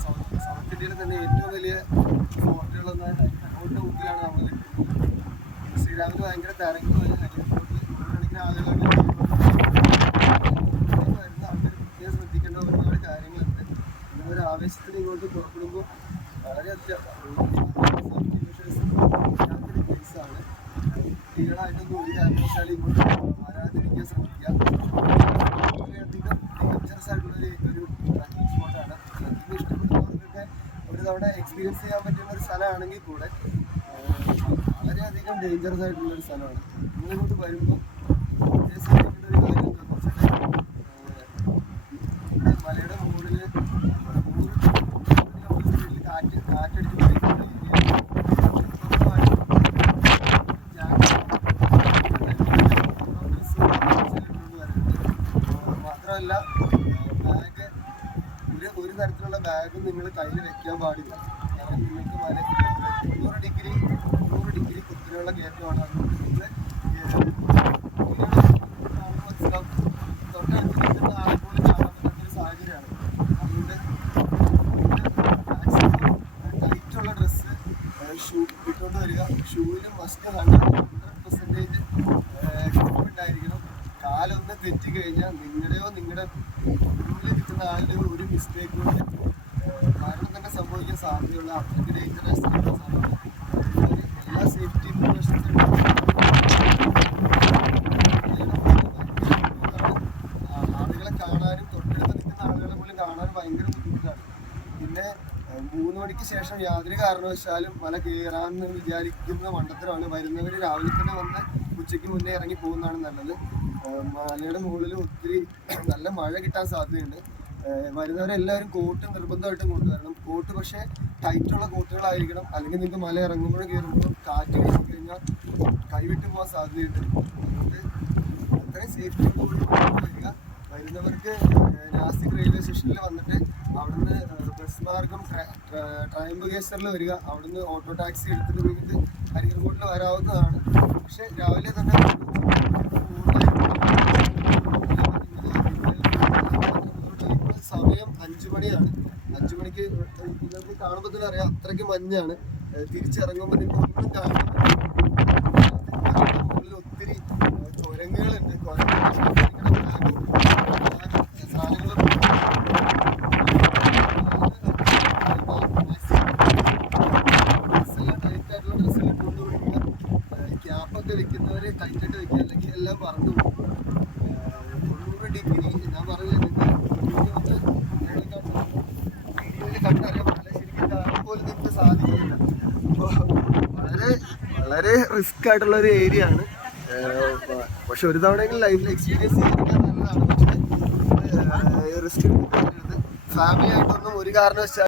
South ഇന്ത്യയിലെ തന്നെ ഏറ്റവും വലിയ ഫോർട്ടുകളൊന്ന് ഹൈക്കോട്ടിന്റെ മുമ്പിലാണ് നമ്മൾ ശ്രീരാമിന് ഭയങ്കര തിരക്ക് പോലെ ആളുകളാണ് ഇവിടേക്ക് വരുന്ന ആൾക്കാർ പ്രത്യേകം ശ്രദ്ധിക്കേണ്ട ഒരുപാട് കാര്യങ്ങളുണ്ട് ഒരു ആവേശത്തിന് ഇങ്ങോട്ട് പുറപ്പെടുമ്പോൾ വളരെ അത്യാവശ്യം കേസാണ് കുട്ടികളായിട്ടൊന്നും ഒരു കാരണവശാലും ഇങ്ങോട്ട് വരാതിരിക്കാൻ ശ്രമിക്കുക വളരെയധികം ഡേഞ്ചറസ് ആയിട്ടുള്ള ഒരു തവണ എക്സ്പീരിയൻസ് ചെയ്യാൻ പറ്റുന്ന ഒരു സ്ഥലമാണെങ്കിൽ കൂടെ വളരെയധികം ഡേഞ്ചറസ് ആയിട്ടുള്ള ഒരു സ്ഥലമാണ് ഇങ്ങോട്ട് വരുമ്പോൾ Yeah. ഒരു മലയുടെ മുകളിൽ. മാത്രമല്ല തരത്തിലുള്ള ബാഗും നിങ്ങൾ കയ്യിൽ വെക്കാൻ പാടില്ല. കാരണം നിങ്ങൾക്ക് മല തൊണ്ണൂറ് ഡിഗ്രി നൂറ് ഡിഗ്രി കുത്തിനുള്ള കയറ്റമാണ് നിങ്ങൾ ഡ്രസ്സ് ഷൂ ഇട്ടുകൊണ്ട് വരിക. ഷൂവിലും മസ്റ്റ് ഹൺഡ്രഡ് പെർസെന്റേജ് ഉണ്ടായിരിക്കണം. കാലൊന്ന് തെറ്റി കഴിഞ്ഞാൽ നിങ്ങളുടെയോ നിങ്ങളുടെ മുന്നിൽ നിൽക്കുന്ന ആളുടെയോ ഒരു മിസ്റ്റേക്ക് കാരണം തന്നെ സംഭവിക്കാൻ സാധ്യതയുള്ള അത്രയ്ക്ക് ഡേഞ്ചറസ് എല്ലാ സേഫ്റ്റി ആളുകളെ കാണാനും തൊട്ടടുത്ത് നിൽക്കുന്ന ആളുകളെ പോലും കാണാനും ഭയങ്കര ബുദ്ധിമുട്ടാണ്. പിന്നെ മൂന്ന് മണിക്ക് ശേഷം യാതൊരു കാരണവശാലും മല കയറാമെന്ന് വിചാരിക്കുന്ന മണ്ടത്തരമാണ്. വരുന്നവർ രാവിലെ തന്നെ വന്ന് ഉച്ചയ്ക്ക് മുന്നേ ഇറങ്ങി പോകുന്നതാണ് നല്ലത്. മലയുടെ മുകളിൽ ഒത്തിരി നല്ല മഴ കിട്ടാൻ സാധ്യതയുണ്ട്. വരുന്നവരെല്ലാവരും കോട്ട് നിർബന്ധമായിട്ടും കൊണ്ടുവരണം കോട്ട് പക്ഷേ ടൈറ്റുള്ള കോട്ടുകളായിരിക്കണം. അല്ലെങ്കിൽ നിങ്ങൾക്ക് മല ഇറങ്ങുമ്പോഴും കയറുമ്പോഴും കാറ്റ് വീശി കഴിഞ്ഞാൽ കൈവിട്ട് പോകാൻ സാധ്യതയുണ്ട്. അതുകൊണ്ട് അത്രയും സേഫ്റ്റി വരിക. വരുന്നവർക്ക് നാസിക് റെയിൽവേ സ്റ്റേഷനിൽ വന്നിട്ട് അവിടുന്ന് ബസ് മാർഗം ട്രയംബകേശ്വറിൽ വരിക. അവിടുന്ന് ഓട്ടോ ടാക്സി എടുത്തിട്ട് നിങ്ങൾക്ക് ഹരിഹർകോട്ടിൽ വരാവുന്നതാണ്. പക്ഷേ രാവിലെ തന്നെ മണിയാണ് അഞ്ചു മണിക്ക് നിങ്ങൾക്ക് കാണുമ്പോൾ തന്നെ അറിയാം അത്രയ്ക്ക് മഞ്ഞാണ്. തിരിച്ചിറങ്ങുമ്പോൾ നിങ്ങൾക്ക് ഒന്നും കാണാൻ ഒത്തിരി ചുരങ്ങുകളുണ്ട്. വെക്കുന്നവര് ടൈറ്റായിട്ട് വെക്കുക. അല്ലെങ്കിൽ എല്ലാം പറഞ്ഞു പോകും. തൊണ്ണൂറ് ഡിഗ്രി ഞാൻ പറഞ്ഞില്ല നിങ്ങൾക്ക് വീഡിയോയിൽ കണ്ടറിയാം മല ശരിക്കും കാണാൻ പോലും നിങ്ങൾക്ക് സാധിക്കില്ല അപ്പോൾ വളരെ വളരെ റിസ്ക് ആയിട്ടുള്ള ഒരു ഏരിയ ആണ്. പക്ഷെ ഒരു തവണയെങ്കിലും ലൈഫിൽ എക്സ്പീരിയൻസ് നല്ലതാണ്. റിസ്ക് ഫാമിലി ആയിട്ടൊന്നും ഒരു കാരണവശാലും